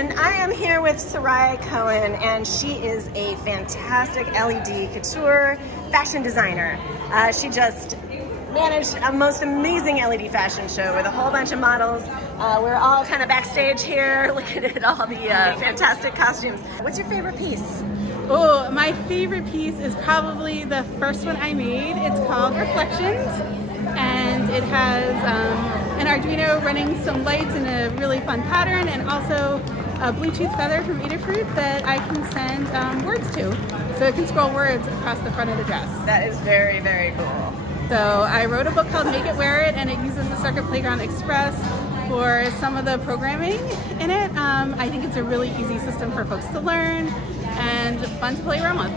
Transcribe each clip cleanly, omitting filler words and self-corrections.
and I am here with Sahrye Cohen, and she is a fantastic LED couture fashion designer. She just managed a most amazing LED fashion show with a whole bunch of models. We're all kind of backstage here looking at all the fantastic costumes. What's your favorite piece? Oh, my favorite piece is probably the first one I made. It's called Reflections, and it has an Arduino running some lights in a really fun pattern, and also a Bluetooth feather from Adafruit that I can send words to. So it can scroll words across the front of the dress. That is very, very cool. So I wrote a book called Make It Wear It, and it uses the Circuit Playground Express for some of the programming in it. I think it's a really easy system for folks to learn and fun to play around with.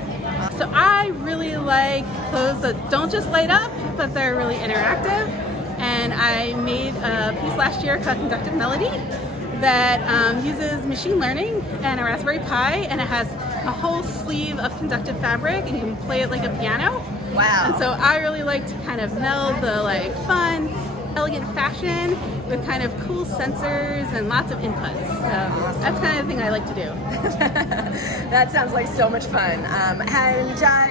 So I really like clothes that don't just light up, but they're really interactive. And I made a piece last year called Conductive Melody that uses machine learning and a Raspberry Pi, and it has a whole sleeve of conductive fabric, and you can play it like a piano. Wow. And so I really like to kind of meld the fun, elegant fashion with kind of cool sensors and lots of inputs. So that's kind of the thing I like to do. That sounds like so much fun. And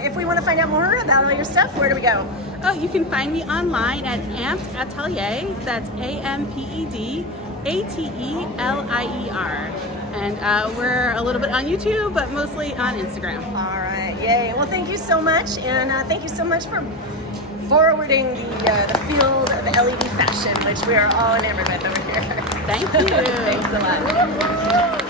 if we want to find out more about all your stuff, where do we go? Oh, you can find me online at Amped Atelier. That's AMPED ATELIER. And we're a little bit on YouTube, but mostly on Instagram. All right, yay. Well, thank you so much, and thank you so much for forwarding the field of LED fashion, which we are all enamored with over here. Thank you. Thanks a lot.